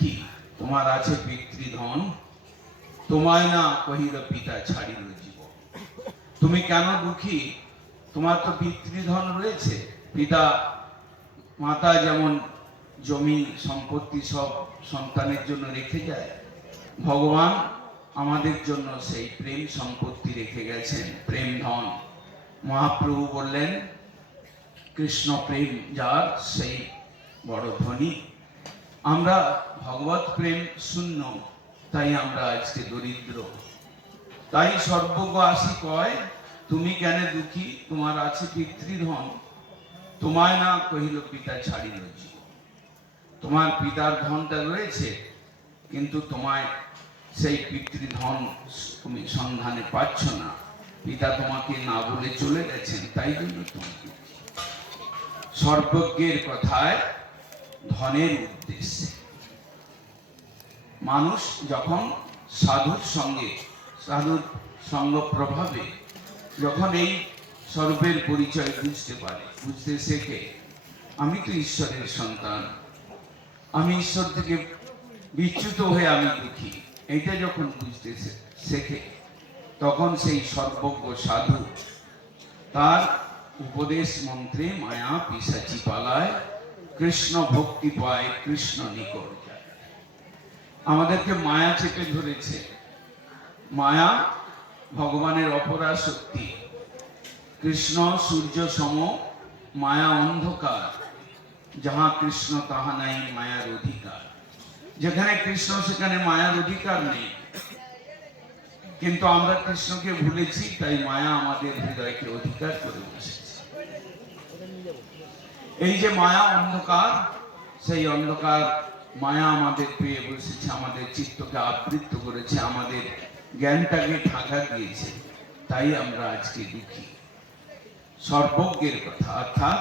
কি? তোমার আছে পিতৃধন, তোমায় না কহিল পিতা ছাড়িল জীবন। তুমি কেন দুঃখী? তোমার তো পিতৃধন রয়েছে। পিতা, মাতা যেমন জমি, সম্পত্তি সব সন্তানের জন্য রেখে যায়, ভগবান আমাদের জন্য সেই প্রেম সম্পত্তি রেখে গেছেন, প্রেম ধন। মহাপ্রভু বললেন, কৃষ্ণ প্রেম যার, সেই বড় ধনী। আমরা ভগবত প্রেম শূন্য, তাই আমরা আজকে দরিদ্র। তাই সর্বজ্ঞ আসি কয়, তুমি কেন দুঃখী? তোমার আছে পিতৃধন। তোমায় না কহিল পিতা ছাড়িল তোমার পিতার ধনটা রয়েছে, কিন্তু তোমায় সেই পিতৃধন তুমি সন্ধানে পাচ্ছ না। পিতা তোমাকে না বলে চলে গেছেন, তাই জন্য তুমি দুঃখী। সর্বজ্ঞের কথায় ধনের উদ্দেশ্যে। মানুষ যখন সাধুর সঙ্গে, সাধুর সঙ্গ প্রভাবে যখন এই স্বরূপের পরিচয় বুঝতে পারে, বুঝতে শেখে, আমি তো ঈশ্বরের সন্তান। আমি ঈশ্বর থেকে বিচ্যুত হয়ে আমি দুঃখী। এইটা যখন বুঝতে শেখে, তখন সেই সর্বজ্ঞ সাধু তার উপদেশ মন্ত্রে মায়া পিসাচি পালায়। কৃষ্ণ ভক্তি পায়, কৃষ্ণ নিকট আমাদেরকে মায়া চেপে ধরেছে। মায়া ভগবানের অপরা শক্তি কৃষ্ণ, সূর্য সম, মায়া অন্ধকার। যাহা কৃষ্ণ, তাহা নাই, মায়ার অধিকার। যেখানে কৃষ্ণ, সেখানে মায়ার অধিকার নেই। কিন্তু আমরা কৃষ্ণকে ভুলেছি, তাই মায়া আমাদের হৃদয়কে অধিকার করে বসেছে এই যে মায়া অন্ধকার, সেই অন্ধকার মায়া আমাদের পেয়ে বসেছে, আমাদের চিত্তকে আবৃত্ত করেছে, আমাদের জ্ঞানটাকে ঢাকা দিয়েছে। তাই আমরা আজকে দুঃখী সর্বজ্ঞের কথা, অর্থাৎ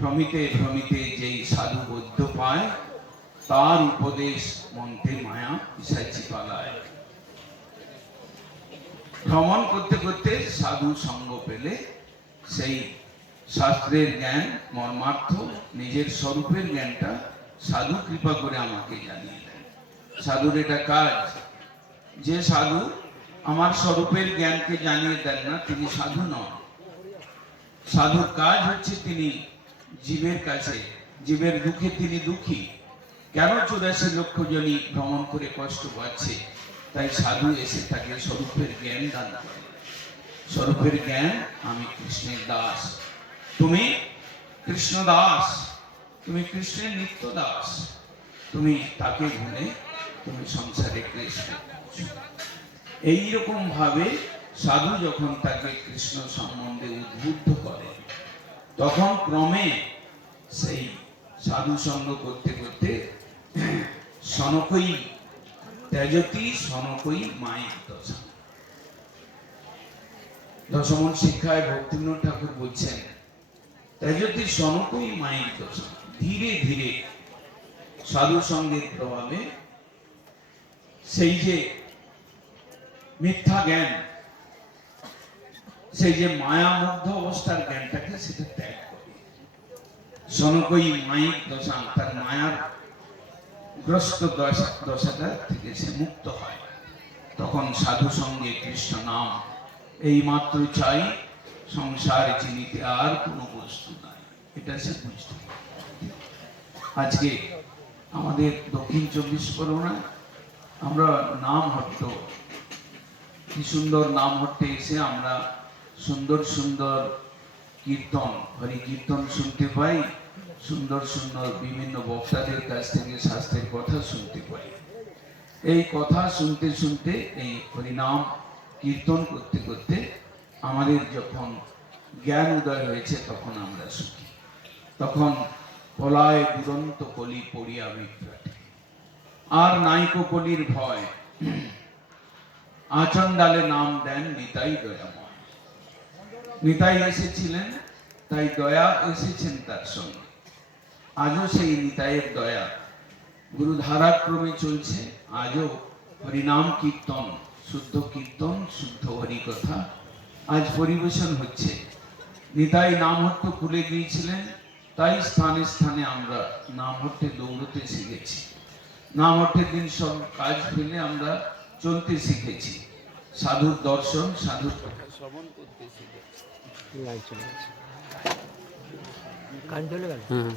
ভ্রমিতে ভ্রমিতে যেই সাধু বৌদ্ধ পায়, তার উপদেশ মন্ত্রে মায়া পিসাচি পালায়। ভ্রমণ করতে করতে সাধু সঙ্গ পেলে সেই শাস্ত্রের জ্ঞান, মর্মার্থ, নিজের স্বরূপের জ্ঞানটা সাধু কৃপা করে আমাকে জানিয়ে দেন সাধুর এটা কাজ। যে সাধু আমার স্বরূপের জ্ঞানকে জানিয়ে দেন না, তিনি সাধু নন। সাধুর কাজ হচ্ছে তিনি জীবের কাছে, জীবের দুঃখে তিনি দুঃখী। কেন চুরাশি লক্ষ জনই ভ্রমণ করে কষ্ট পাচ্ছে? তাই সাধু এসে তাকে স্বরূপের জ্ঞান দান করে। স্বরূপের জ্ঞান, আমি কৃষ্ণের দাস। তুমি কৃষ্ণ দাস তুমি কৃষ্ণের নিত্য দাস তুমি তাকে ভুলে তুমি সংসারে কৃষ্ণ এইরকম ভাবে সাধু যখন তাকে কৃষ্ণ সম্বন্ধে উদ্বুদ্ধ করে, তখন ক্রমে সেই সাধু সঙ্গ করতে করতে সনকই তেজতি, সনকই মায়ের দশা। দশমন শিক্ষায় ভক্তিবিনোদ ঠাকুর বলছেন তেজতি সনকই মায়ের দশা ধীরে ধীরে সাধু সঙ্গের প্রভাবে সেই যে মিথ্যা জ্ঞান, সেই যে অবস্থার জ্ঞানটাকে সেটা ত্যাগ করে। সনকই মায়িক দশা, তার মায়ার গ্রস্ত দশা, দশাটা থেকে সে মুক্ত হয়। তখন সাধু সঙ্গে কৃষ্ণ নাম এই মাত্র চাই সংসারে চিনিতে আর কোনো বস্তু নাই। এটা সে বুঝতে আজকে আমাদের দক্ষিণ চব্বিশ পরগনায় আমরা নাম হট্ট। কি সুন্দর নাম হট্টে এসে আমরা সুন্দর সুন্দর কীর্তন হরি কীর্তন শুনতে পাই, সুন্দর সুন্দর বিভিন্ন বক্তাদের কাছ থেকে শাস্ত্রের কথা শুনতে পাই। এই কথা শুনতে শুনতে, এই হরিনাম কীর্তন করতে করতে আমাদের যখন জ্ঞান উদয় হয়েছে, তখন আমরা সুখী। তখন পলায় দুরন্ত কলি পড়িয়া বিভ্রাটে আর নাইকো কলির ভয়। আচন্ডালে নাম দেন নিতাই দয়াময়। নিতাই এসেছিলেন, তাই দয়া এসেছেন তার সঙ্গে। আজও সেই নিতাইয়ের দয়া। গুরু ধারাক্রমে চলছে, আজও হরিনাম কীর্তন, শুদ্ধ কীর্তন, শুদ্ধ হরি কথা আজ পরিবেশন হচ্ছে। নিতাই নামহট্ট খুলে গিয়েছিলেন তাই স্থানে স্থানে আমরা নামহট্টে দৌড়তে শিখেছি। নাম ওঠের দিন সব কাজ ফেলে আমরা চলতে শিখেছি। সাধুর দর্শন সাধুর শ্রবণ করতে শিখেছি লাইট চলে চলে গেল? হুম।